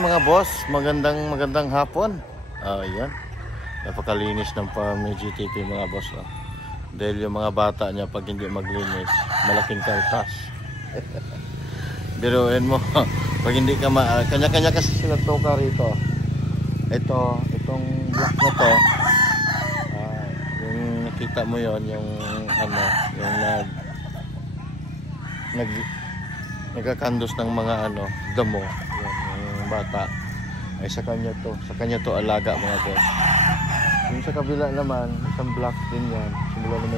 mga boss, magandang hapon. Yan. Napakalinis ng farm ni GTP mga boss. Dahil yung mga bata niya pag hindi maglinis, malaking kaltas. Biruin mo, pag hindi ka kanya-kanya kasi sila toka rito. Itong block na to, yung nakita mo yon, yung yung nagkakandos ng mga damo, yung bata ay sa kanya to alaga mga boss. Yung sa kabila naman, isang block din yan, simula na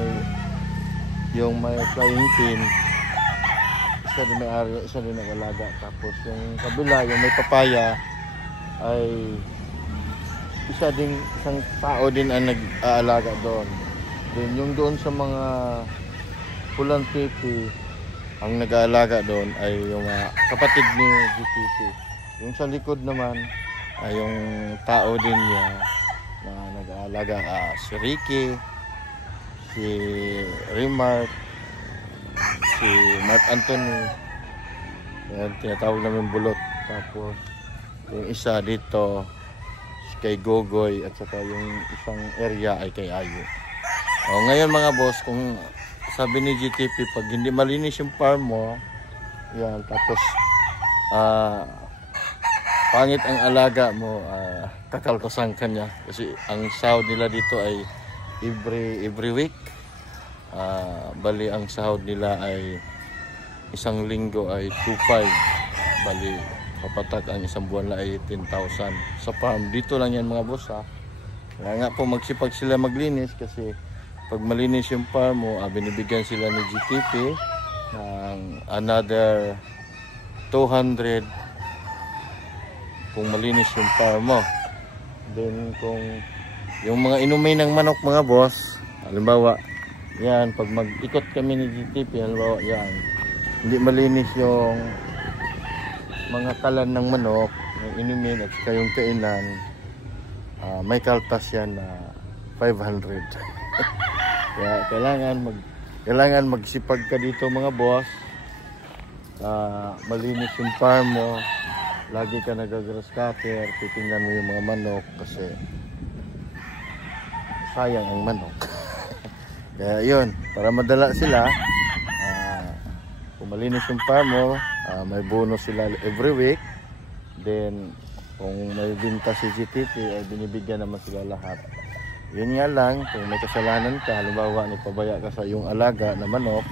may flying pin, isa din may area, isa din nag-alaga. Tapos yung kabila, yung may papaya, ay isang tao din ang nag-aalaga doon. Then yung doon sa mga pulang pipi, ang nag-aalaga doon ay yung kapatid ni GTP. Yung sa likod naman ay yung tao din niya na nag-aalaga, si Ricky, si Remark, si Mark Anthony, yan, tinatawag namin bulot. Tapos yung isa dito kay Gogoy, at saka yung isang area ay kay Ayo. Ngayon mga boss, kung sabi ni GTP, pag hindi malinis yung farm mo, yan, tapos pangit ang alaga mo, kakaltasan ka niya. Kasi ang sahod nila dito ay every week. Bali ang sahod nila ay isang linggo ay 2,500. Bali papatak ang isang buwan na ay 10,000 sa farm. Dito lang yan mga boss Kaya nga po magsipag sila maglinis, kasi pag malinis yung farm mo, binibigyan sila ni GTP ng another 200 kung malinis yung farm mo. Then kung yung mga inumin ng manok mga boss, halimbawa yan, pag mag-ikot kami ni GTP, halimbawa yan, hindi malinis yung mga kalan ng manok, yung inumin at saka yung kainan, may kaltas yan na 500. Kaya kailangan magsipag ka dito mga boss. Malinis yung farm mo, lagi ka nag-grass cutter, titingnan mo yung mga manok kasi sayang ang manok. Kaya yun, para madala sila, kung malinis yung farm mo, may bonus sila every week. Then kung may binta si GTP, ay binibigyan naman sila lahat. Yun nga lang, kung may kasalanan ka, halimbawa nagpabaya ka sa yung alaga na manok,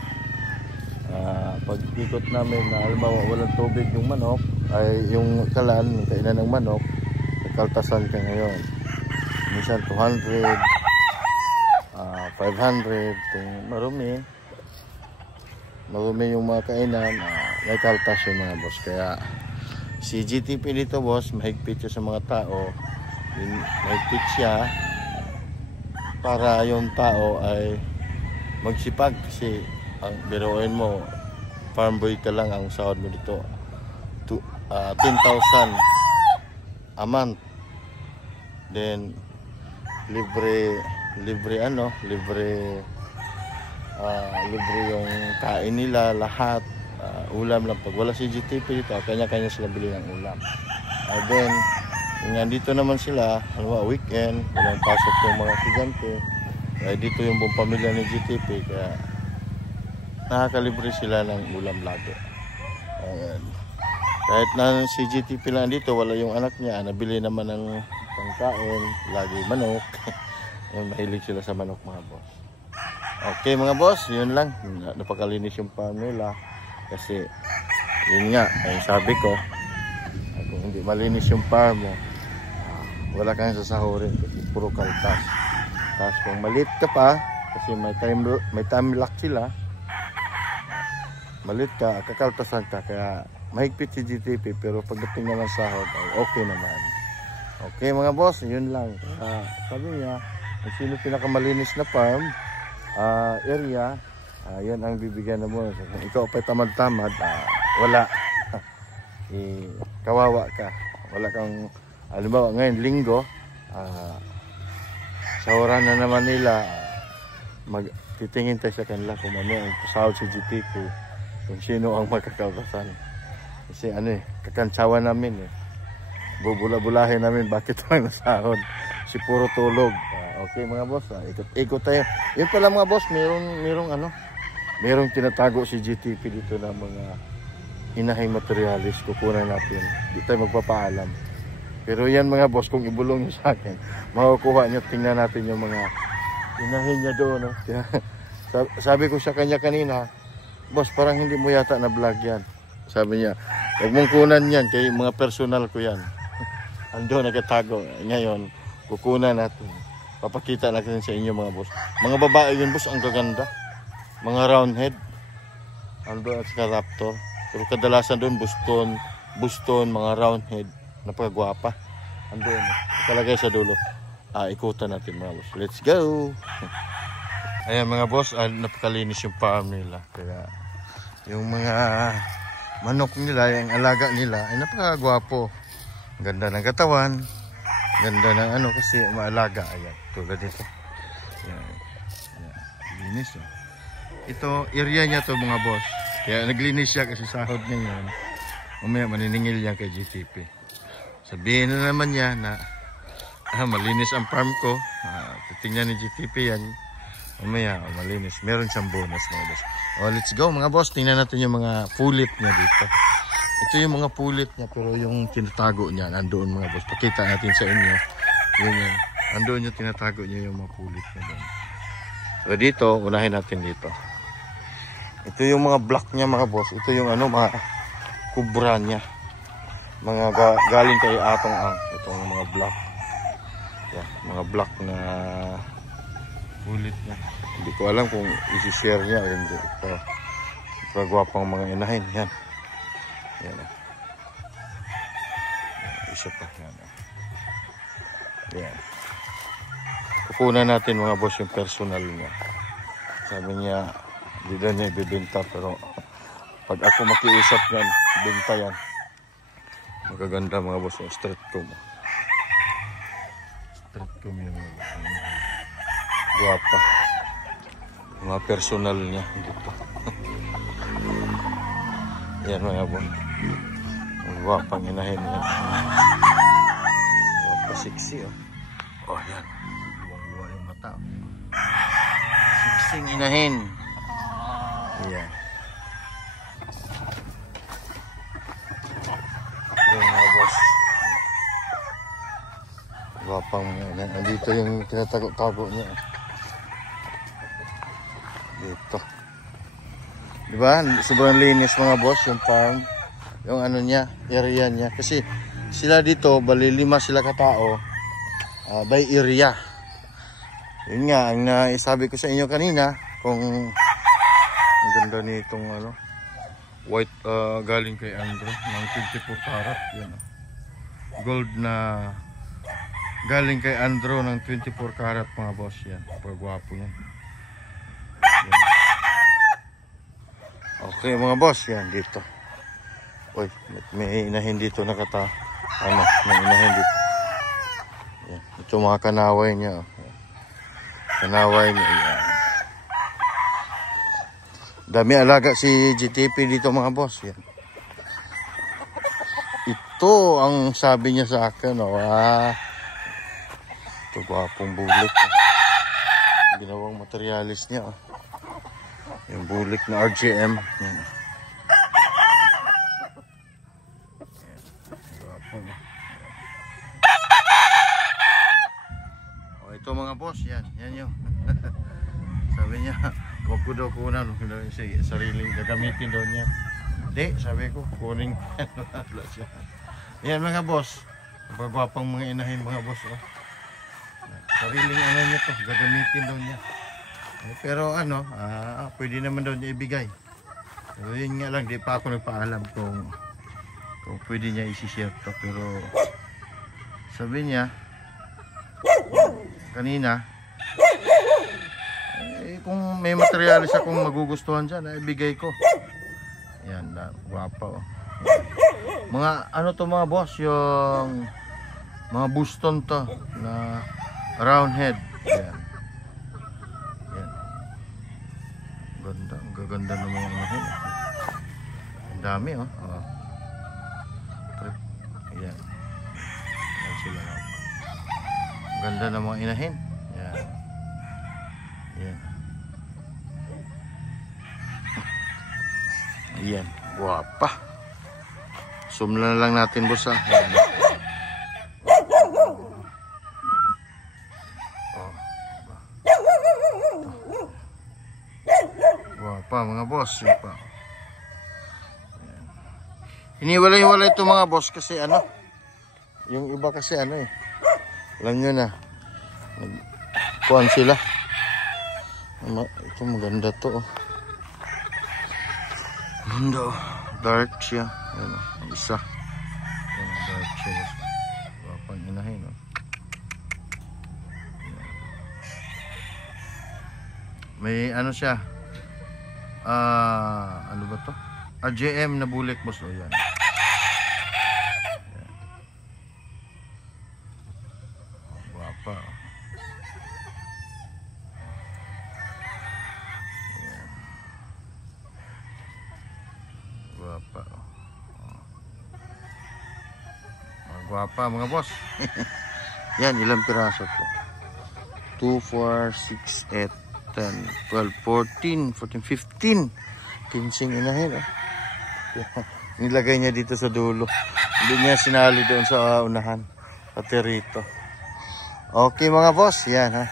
pag ikot namin na halimbawa walang tubig yung manok, ay yung kalan, yung kainan ng manok, nagkaltasan ka ngayon. Minsan 200, 500, kung marumi yung mga kainan, may kaltas yung mga boss. Kaya si GTP dito boss, mahigpit siya sa mga tao. Mahigpit siya para yung tao ay magsipag, kasi ang biruin mo, farm boy ka lang, ang sahod mo dito 10,000 a month. Then libre yung kain nila lahat, ulam lang. Pag wala si GTP dito, kanya-kanya sila bili ng ulam. Then dito naman sila, halimbawa weekend, walang pasok yung mga estudyante, dito yung buong pamilya ni GTP, kaya nakakalibre sila ng ulam lagi. Kahit na si GTP lang dito, wala yung anak niya, nabili naman ng pangkain, lagi manok. Mahilig sila sa manok mga boss. Okay mga boss, yun lang. Napakalinis yung farm nila, kasi yun nga, ay sabi ko, kung hindi malinis yung farm mo, wala kang sasahurin kasi puro kaltas. Tapos kung maliit ka pa, kasi may time lock sila, maliit ka, kakaltasan ka. Kaya mahigpit si GTP, pero pagdating naman sahod ay okay naman. Okay mga boss, yun lang. Sabi niya, kung sino pinakamalinis na farm area, yan ang bibigyan na mo. Kung ikaw pa tamad-tamad, wala. Kawawa ka. Wala kang, halimbawa ngayon linggo, sa oras na naman nila, titingin tayo sa kanila kung ano ang sahod si GTP, kung sino ang magkakaltasan. Kasi kakantsawa namin bubula-bulahin namin bakit walang nasahod. Si puro tulog. Okay mga boss, ikot-ikot tayo. Yun pala mga boss, merong tinatago si GTP dito na mga inahing materialis. Kukunan natin. Di tayo magpapaalam. Pero yan mga boss, kung ibulong nyo sa akin, makukuha nyo, tingnan natin yung mga inahin niya doon. No? Sabi ko sa kanya kanina, boss, parang hindi mo yata na vlog yan. Sabi niya, huwag mong kunan yan, kay mga personal ko yan. Ando nagkatago. Ngayon, kukunan natin. Papakita natin sa inyo mga boss. Mga babae yun boss, ang gaganda. Mga round head. Ando at saka raptor. Pero kadalasan doon, buston, mga round head. Napakagwapa. Ando yun. Nakalagay sa dulo. Ikutan natin mga boss. Let's go! Ayan mga boss, napakalinis yung farm nila. Kaya yung mga manok nila, yung alaga nila, ay napakagwapo. Ganda ng katawan. Ganda ng kasi maalaga. Ayan, tulad dito. Ayan. Linis. Ito, area niya to mga boss. Kaya naglinis siya kasi sahod niya yun. Mamaya maniningil yan kay GTP. Sabihin na naman niya na malinis ang farm ko. Titingnan ni GTP yan. Mamaya, malinis. Meron siyang bonus mga boss. Let's go mga boss. Tingnan natin yung mga pulit niya dito. Ito yung mga pulit niya, pero yung tinatago niya, nandoon mga boss. Pakita natin sa inyo. Yun. Nandoon yung tinatago niya yung mga pulit niya doon. So dito, unahin natin dito. Ito yung mga black niya mga boss. Ito yung mga kubra niya. Mga galing kay Atong Ang. Itong mga black. Yeah, mga black na pulit niya. Hindi ko alam kung isi-share niya o hindi. Ito, pagwapang mga inahin. Yan. Yan. Isa pa. Yan. Yan. Kukunan natin mga boss yung personal niya. Sabi niya, hindi na niya ibibenta. Pero pag ako makiusap yan, benta yan. Magaganda mga boss yung street comb. Street comb yung mga boss. Guwapa. Mga personal niya dito. Yan mga boss. Ang guwapang inahin yan. Guwapa sexy yan. Buwang-buwa yung mata. Sexy inahin. Yan. Yan mga boss. Guwapang inahin. Andito yung tinatago-tago niya. Dito. Diba? Sobrang linis mga boss yung farm. Yung niya, area niya. Kasi sila dito, bali 5 sila katao. By area. Yun nga, ang isabi ko sa inyo kanina, kung ang ganda nitong white galing kay Andrew ng 24 karat. Yan. Gold na galing kay Andrew ng 24 karat mga boss. Yan. Pagwapo yan. Okay mga boss, yan dito. Uy, may inahin dito nakata. May inahin dito. Yan. Ito mga kanaway niya. Kanaway niya. Yan. Dami alaga si GTP dito mga boss. Yan. Ito ang sabi niya sa akin. Ito gwapong bulik. Ginawang materialis niya. Yung bulik na RGM. Yan. Ito mga boss, yan yung sabi niya, huwag ko daw kunan sariling gagamitin daw niya. Hindi, sabi ko, kunin ko. Yan mga boss, pagwapang mga inahin mga boss. Sariling niya to, gagamitin daw niya. Pero pwede naman daw niya ibigay. Pero yun nga lang, di pa ako nagpaalam kung pwede niya isi-share to. Pero sabi niya kanina, kung may materialis akong magugustuhan dyan, ibigay ko. Yan, guwapa. Mga to mga boss, yung mga buston to na round head. Yan. Ganda, ang gaganda ng mga inahin. Ang dami Ayan. sila mga. Ganda ng mga inahin. Yan. Yan. Yan. Guwapa. Zoom na lang natin, boss, ha. Yan. Guwapa mga boss. Yan pa. Hiniwalay-walay ito mga boss kasi ano, yung iba kasi ano eh, alam nyo na, kuhan sila. Ito maganda to, oh. Ganda, oh. Dark siya. Ayan, oh. Isa. Ayan, dark siya. Wapang inahin, oh. May ano siya, ano ba to? JM na bulik, boss, oh. Yan. Guwapa, oh. Guwapa, oh. Guwapa mga boss. Yan, ilang piraso to? 2, 4, 6, 8, 10, 12, 14, 15. 15 inahin, oh. Nilagay niya dito sa dulo. Hindi niya sinali doon sa unahan. Pati rito. Okay mga boss, yan ha.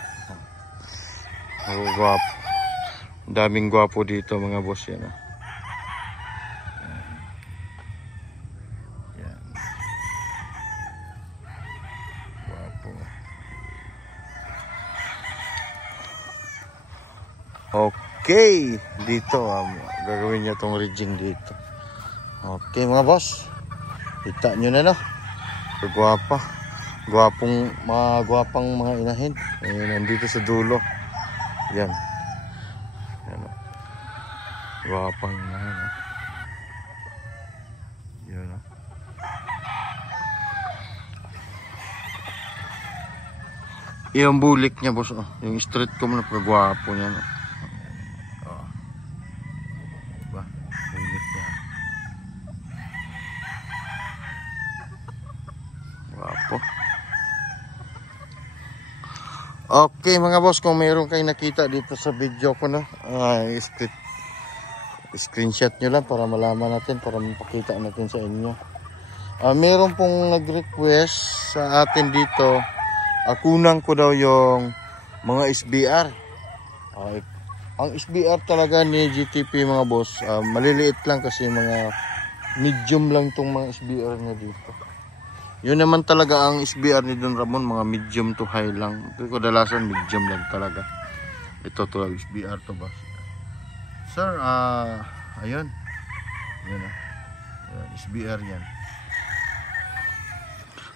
Oh, guwapo. Daming guwapo dito mga boss, yan ha. Yan. Guwapo. Okay, dito gagawin niya tong rigging dito. Okay mga boss, kita nyo na, no? Guwapa, gwapang mga inahin. Nandito sa dulo. Yan. Yan, no? Gwapang inahin, no? Yan, no? Yung bulik niya, boss, oh. Yung straight ko na pagwapo niya, no? Oh. Diba? Bulik niya. Guwapo. Okay mga boss, kung mayroon kayong nakita dito sa video ko, no? Screenshot nyo lang para malaman natin, para mapakita natin sa inyo. Mayroon pong nag-request sa atin dito. Kunan ko daw yung mga SBR. Ang SBR talaga ni GTP mga boss, maliliit lang kasi mga medium lang tong mga SBR na dito. Yun naman talaga ang SBR ni Don Ramon, mga medium to high lang. Pero kadalasan medium lang talaga. Ito to SBR to boss. Sir, ayun. Yan, SBR yan.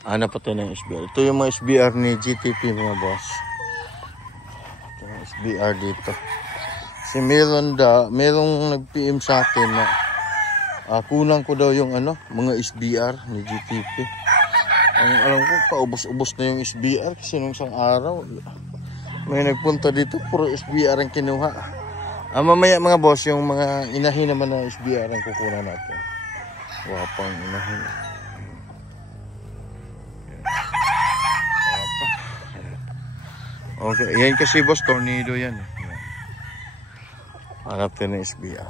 Ano pa ito ng SBR? Ito yung mga SBR ni GTP mga boss. Ito yung SBR dito. Kasi merong nag-PM sa akin na kulang ko daw yung ano, mga SBR ni GTP. Ang alam ko, paubos-ubos na yung SBR kasi nung isang araw may nagpunta dito, puro SBR ang kinuha. Mamaya mga boss, yung mga inahin naman na SBR ang kukunan natin. Wapang inahin. Okay, yan kasi boss, tornado yan. Hanap tayo ng SBR.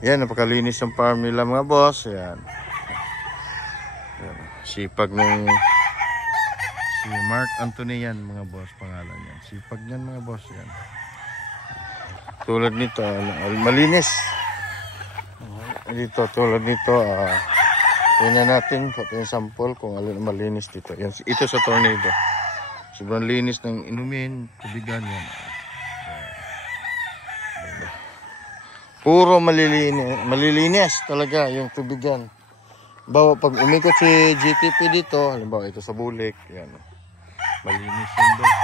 Yan, napakalinis ang farm nila mga boss. Yan. Yan. Sipag nung si Mark Anthony yan mga boss, pangalan yan. Sipag yan mga boss yan. Tulad nito, malinis. Dito, tulad nito, tingnan natin pati yung sample kung alin malinis dito. Yan, ito sa tornado. Sobrang linis ng inumin, tubigan yan. Puro malilinis talaga yung tubigan. Bawa pag umikot si GTP dito, halimbawa ito sa bulik, yan. Malinis yung dos.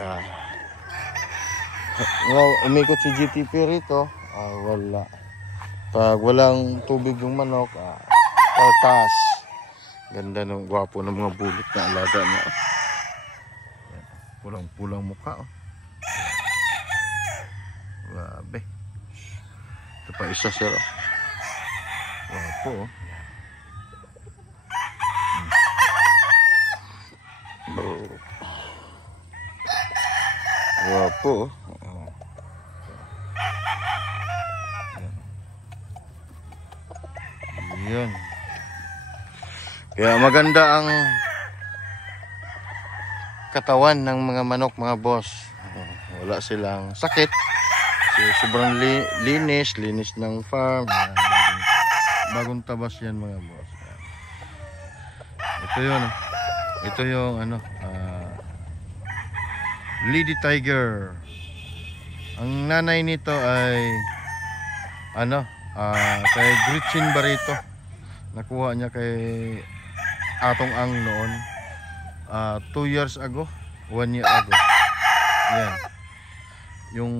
Yan. Umikot si GTP rito, wala. Pag walang tubig yung manok, taas. Ganda ng gwapo ng mga bulik na alaga niya. Pulang-pulang mukha, oh. Grabe. Ito pa isa, sir, oh. Gwapo, oh. Oh. Wapo. Yan. Kaya maganda ang katawan ng mga manok, mga boss. Wala silang sakit. So, sobrang linis ng farm. Bagong tabas yan, mga boss. Ito yung Lady Tiger. Ang nanay nito ay kay Gretchen Barreto. Nakuha niya kay Atong Ang noon 2 years ago, 1 year ago. Yan. Yung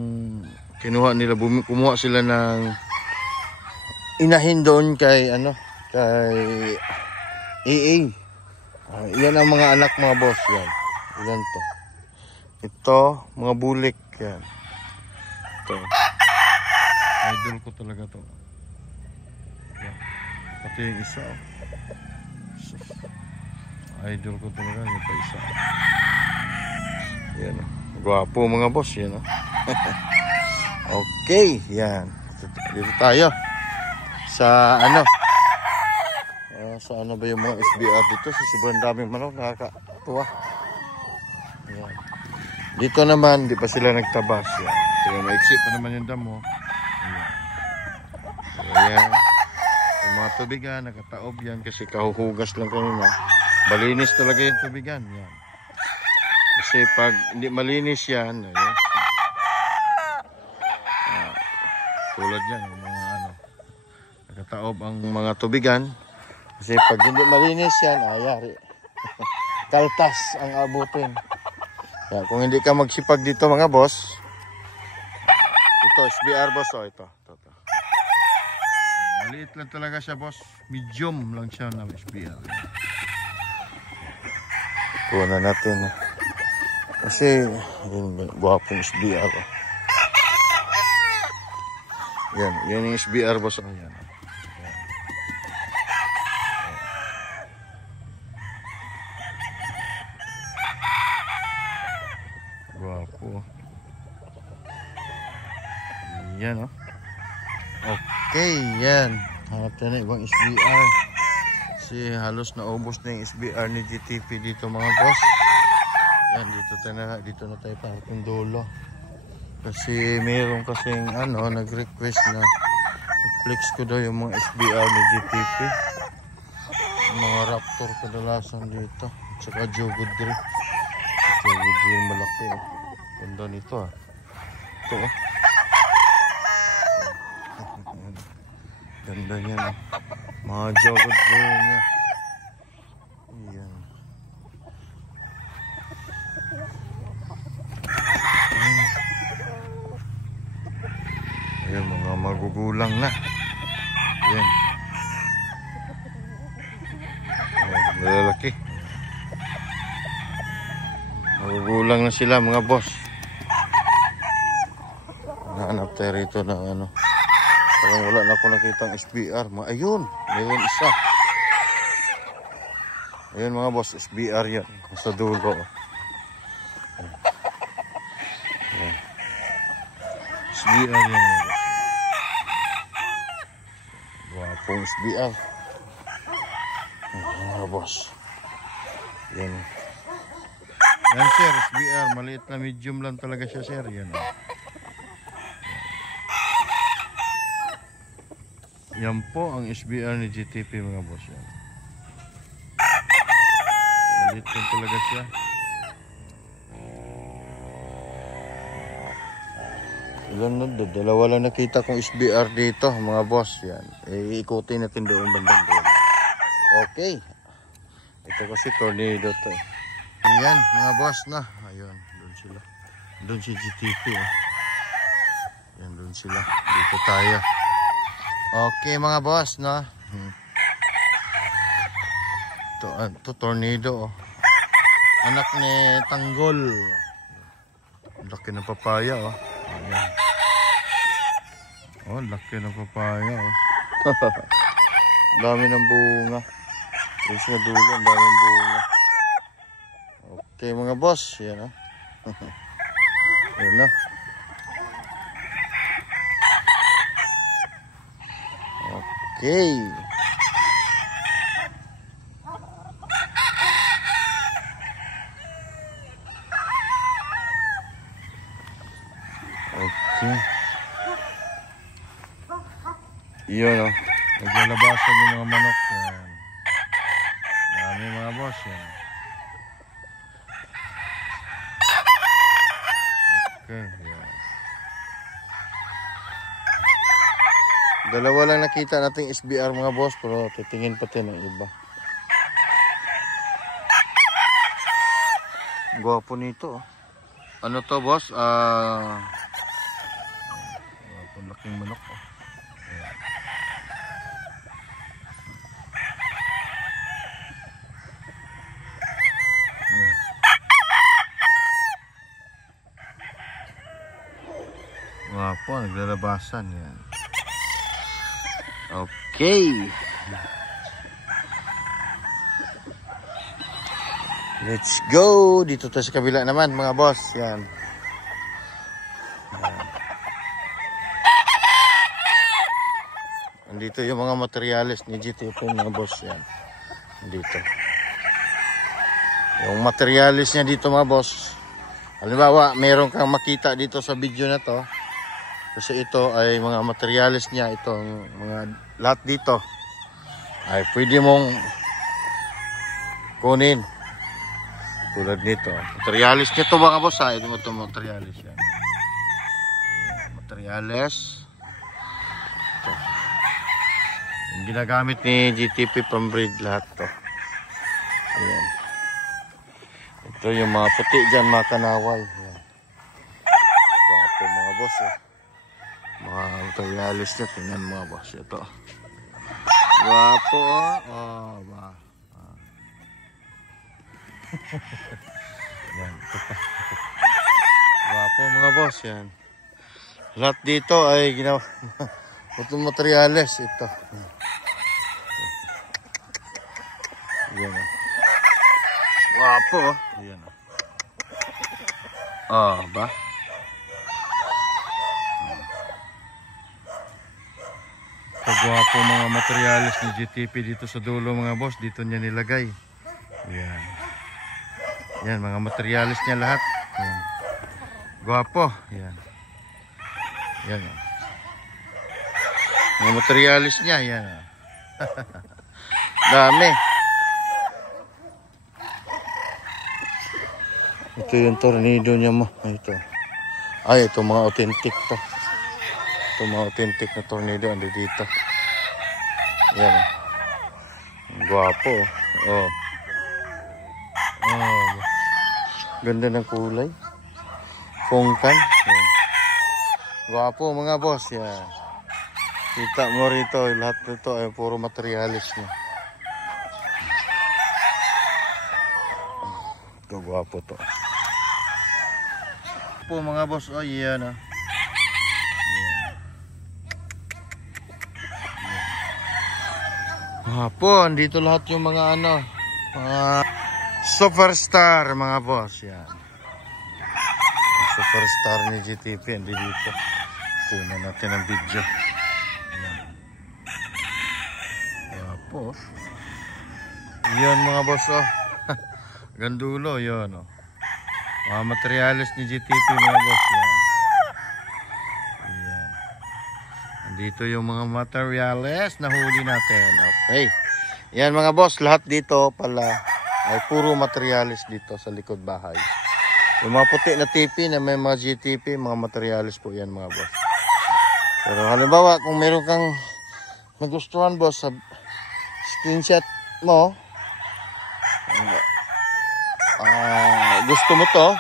kinuha nila, kumuha sila ng inahin doon kay kay AA. Yan ang mga anak, mga boss. Yan. Ilan to? Ito, mga bulik. Yan. Ito. Idol ko talaga to. Yan. Pati yung isa. Idol ko talaga. Yung pa isa. Yan. Gwapo, mga boss. Yan. Okay. Yan. Dito tayo. Sa sa ba yung mga SBR dito? Sa sobrang daming manok. Nakakatuwa. Yan. Dito naman, di pa sila nagtabas. Yan. Kaya maiksi pa naman yung damo. Ayan. Yung mga tubigan, nakataob yan kasi kahuhugas lang kanina. Malinis talaga yung tubigan. Yan. Kasi pag hindi malinis yan, ayan. Tulad yan, yung mga nakataob ang mga tubigan. Kasi pag hindi malinis yan, ayari. Kaltas ang abutin. Yan. Kung hindi ka magsipag dito, mga boss, ito, SBR boss, ito. Maliit lang talaga siya, boss. Medium lang siya na SBR. Kuha na natin. Kasi, yung guwapong SBR. Yan yung SBR, boss. Yan. Guwapo. Yan, Okay, yan. Hanap tayo na ibang SBR. Kasi halos naubos na yung SBR ni GTP dito, mga boss. Yan, dito na tayo parking dulo. Kasi mayroon kasing nag-request na flex ko daw yung mga SBR ni GTP. Yung mga Raptor kadalasan dito. At saka Jogodre. Jogodre yung malaki. Ganda nito Ito Ganda niya mga Jogodre niya. Ayan. Ayan, mga magugulang na. Ayan. Ayan, malalaki. Magugulang na sila, mga boss. Nahanap tayo rito ng parang wala na ako nakitang SBR. Ayun, mayroon isa. Ayun, mga boss, SBR yan. Sa dulo. Ayan. SBR yan, mga boss. Wapong SBR. Mga boss. Yan. Yan, sir, SBR. Maliit na medium lang talaga siya, sir. Yan. Yan po ang SBR ni GTP, mga boss. Yan. Maliit lang talaga siya. Ilan na, dalawa lang nakita kong SBR dito, mga boss. Yan. Iikutin natin doon bandang doon. Okay. Ito kasi tornado to. Yan, mga boss na. Ayun, doon sila. Doon si GTP. Yan, doon sila. Dito tayo. Okay, mga boss, no? Ito tornado. Anak ni Tanggol. Laki ng papaya, Ayan. Laki ng papaya, Dami ng bunga. Yung sa dulo, ang daming bunga. Okay. Okay mga boss, yan o. Yan o. Okay. Okay. Yun o. Naglalabasan yung mga manok. Yan. Dami mga boss. Yan. Okay. Yan. Dalawa lang nakita nating SBR mga boss. Pero titingin pati ng iba. Gwapo nito. Ano to boss? Laking manok. Ayan. Ayan. Gwapo, naglalabasan yan. Okay. Let's go. Dito tayo sa kabila naman mga boss. Yan. Andito yung mga materyales ni GTP mga boss. Yan. Dito. Yung materyales niya dito mga boss. Halimbawa, meron kang makita dito sa video na to. Kasi ito ay mga materyales niya. Itong mga lahat dito ay pwede mong kunin. Tulad nito. Materialis nito mga boss ha. Ito mo ito materialis yan. Materialis. Ito. Yung ginagamit ni GTP pambreed lahat to. Ayan. Ito yung mga puti dyan mga kanaway. Ayan. Wapo mga boss eh. Mga materialis niya. Tingnan mga boss. Ito. Wapo oh. Oh ba. Yan, ito pa. Wapo mga boss yan. Lahat dito ay ginawa itong materyales ito. Yan. Wapo. Yan. Oh, ba? Pagwapo mga materyales ni GTP dito sa dulo mga boss, dito niya nilagay. Yan. Yan, mga materialis niya lahat. Yan. Gwapo. Yan. Yan. Mga materialis niya. Yan. Dami. Ito yung tornado niya mo. Ito. Ay, ito mga authentic to. Ito mga authentic na tornado. Ando dito. Yan. Gwapo. Oh. Oh. Ganda ng kulay. Pongkan. Yan. Gwapo mga boss. Yan. Kita mo rito. Lahat nito ay puro materialis niya. Ito gwapo to. Po mga boss. Oh yan ah. Gwapo. Andito lahat yung mga ano. Mga superstar mga boss. Yan. Superstar ni GTP hindi dito. Punan natin ang video. Ayan. Wapo. Yan mga boss oh. Gandulo yun oh. Mga materialis ni GTP mga boss. Yan. Ayan. Dito yung mga materialis na huli natin. Okay. Yan mga boss. Lahat dito pala ay puro materialis dito sa likod bahay. Yung mga puti na TP na may mga GTP, mga materialis po yan mga boss. Pero halimbawa, kung meron kang nagustuhan boss sa screenshot mo, gusto mo to,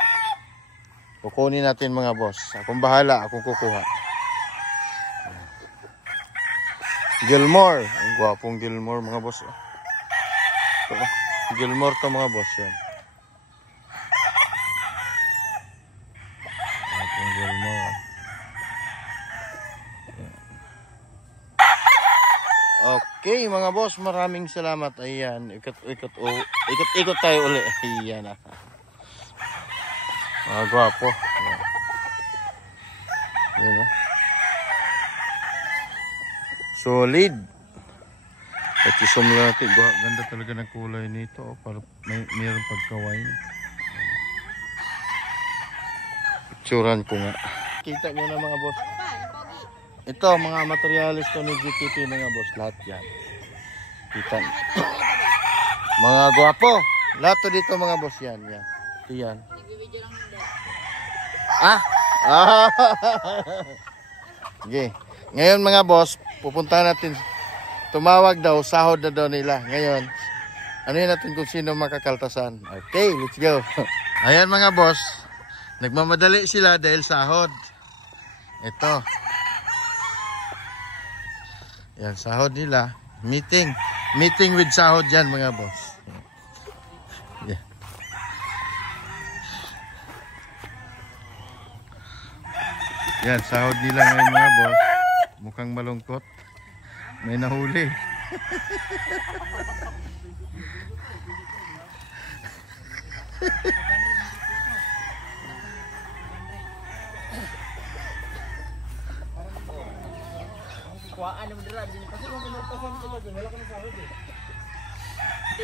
kukunin natin mga boss. Akong bahala, akong kukuha. Gilmore. Ang gwapong Gilmore mga boss. Ito, Gilmore to mga boss yan. Okay mga boss, maraming salamat. Ayan, ikot tayo ulit. Ayan. Mga gwapo. Yan. Yan, oh. Solid. At isum lang natin. Ganda talaga ng kulay nito. Oh. Para mayroong pagka-wine. Picturan ko nga. Kita nyo na mga boss. Ito, mga materialis to ni GTP mga boss. Lahat yan. Kita nyo. Mga gwapo. Lahat to dito mga boss yan. Yan. Ito yan. Ah! Ah! Okay. Ngayon mga boss, pupunta natin. Tumawag daw, sahod na daw nila. Ngayon, ano yun natin kung sino makakaltasan. Okay, let's go. Ayan mga boss, nagmamadali sila dahil sahod. Ito. Yan, sahod nila. Meeting. Meeting with sahod yan mga boss. Yeah. Yan, sahod nila ngayon mga boss. Mukhang malungkot. May nahuli. Kuhaan naman dira din kasi kung pinagpasan ko lagi wala ka na sahod eh. Di,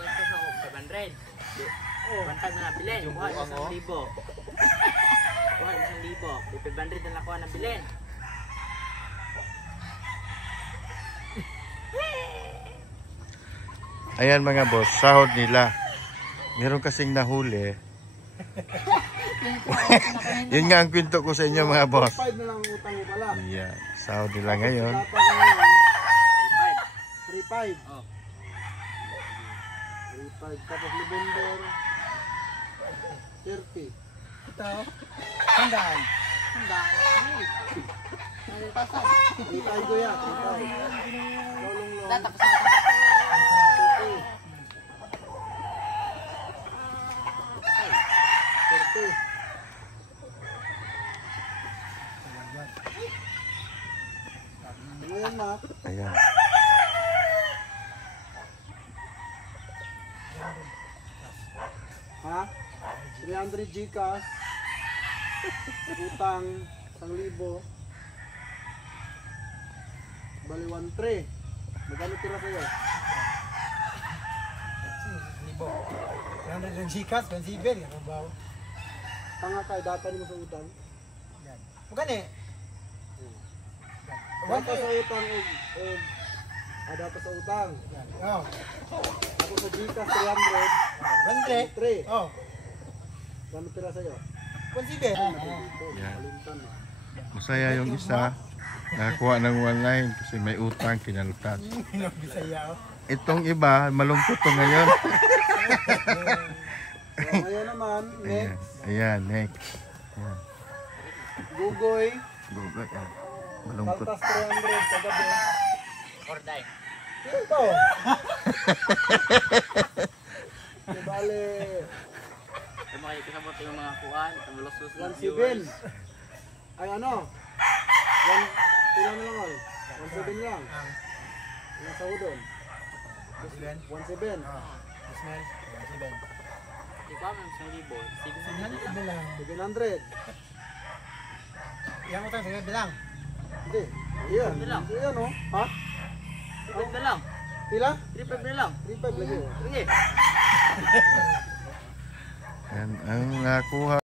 wala sa ako 500. Di. Oh, bantag na bilin. Kuha mo 1,000. Kuha mo 1,000. Di 500 na nakuha na bilin. Ayan mga boss, sahod nila. Meron kasing nahuli. Yun nga ang kwento ko sa inyo mga boss. 5 na lang ang utang mo pala. Ayan, sahod nila ngayon. 3.5. Oh. 3.5. Tapos November 30. Ito. Sandaan. Sandaan. 3.5 ko yan. 3.5. Tatak sa akin. 30. Ano yan, Mac? Ayan. Ha? 300 Gcash. Utang 1,000. Bali 1,300. Magkano tira sa'yo? 100 ng Gcash, 1,700. Ano ba? Tanga ka, data mo sa utang. Yan. Bukan eh. Data sa utang data sa utang. Yan. Oh. Ako sa Gcash 300. 100. 3. Oh. Gano tira sa'yo? 1,700. Yan. Kalimtan. Masaya yung isa. Nakakuha ng 1 kasi may utang kinaltas. Ilang Bisaya oh. Itong iba, malungkot to ngayon. So, ngayon naman, Ayan, next. ayan, next. Ayan. Gugoy. Google, ayan. Malungkot. Kaltas 300 sa gabi. Korday. Ito. Bale, Tumakay kasabot yung mga kuhaan, tumulos-sus ng 1,700. Ay ano? Ilan na lang all? 1,700 lang. Yung sahudon. 1,700. Ismail, 1,700. Di ba, may 1,000. 100 na lang. 700. Yang utang sa bilang. Hindi. Iyan. Ito lang. Iyan oh. Ha? 3,500 na lang. Pila? 3,500 na lang. 3,500 lagi oh. Sige. Ayan, ang nakuha.